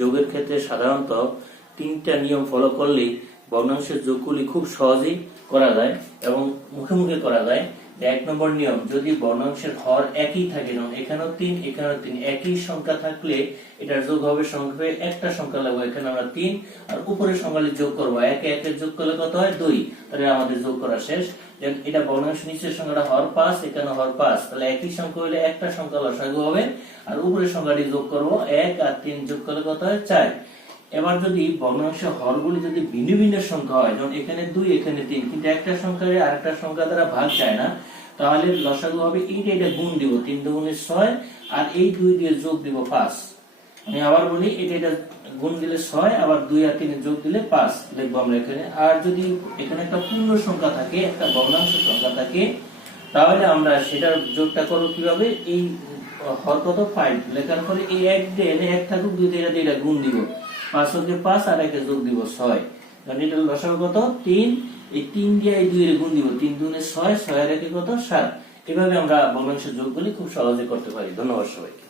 যোগের ক্ষেত্রে সাধারণত তিনটা নিয়ম ফলো করলেই ভগ্নাংশের যোগগুলি খুব সহজেই করা যায় এবং মুখে মুখে করা যায়। এক নম্বর নিয়ম, যদি ভগ্নাংশের হর একই থাকে, যেমন এখানেও 3 এখানেও 3, একই সংখ্যা থাকলে এটার যোগ হবে সংখ্যায় একটা সংখ্যা লাগবে, এখানে আমরা 3 আর উপরের সংখ্যাটি যোগ করব, একে একে যোগ করলে কত হয় 2, তাহলে আমাদের যোগ করা শেষ। দেন এটা ভগ্নাংশ নিচের সংখ্যাটা হর 5, এখানে হর 5, তাহলে একই সংখ্যা হলে একটা সংখ্যা লসাগু হবে আর উপরের সংখ্যাটি যোগ করব, 1 আর 3 যোগ করলে কত হয় 4। এবার যদি ভগ্নাংশের হরগুলি যদি ভিন্ন ভিন্ন সংখ্যা হয়, যেমন এখানে 2 এখানে 3, কিন্তু একটা সংখ্যার আরেকটা সংখ্যা দ্বারা ভাগ যায় না, তাহলে লসাগু হবে এটা গুণ দিব, 3 দুগুণে 6 আর এই 2 দিয়ে যোগ দিব 5। আমি আবার বলি, এটা গুণ দিলে 6 আবার 2 আর 3 যোগ দিলে 5 লিখবো আমরা এখানে। আর যদি এখানে একটা পূর্ণ সংখ্যা থাকে, একটা ভগ্নাংশ সংখ্যা থাকে, তাহলে আমরা সেটার যোগটা করব কিভাবে, এই হর কত 5 লেখার পরে এই 1 দিয়ে 1 থাকুক 2 দিয়ে এটা গুণ দিব, 5 কে 5 আর 1 যোগ দিব 6, কারণ এটা লসাগু কত 3, এই 3 দিয়ে এই 2 এর গুণ দিব, 3 দুগুণে 6, 6 আর 1 কত 7। এভাবে আমরা ভগ্নাংশের যোগগুলি খুব সহজে করতে পারি। ধন্যবাদ সবাইকে।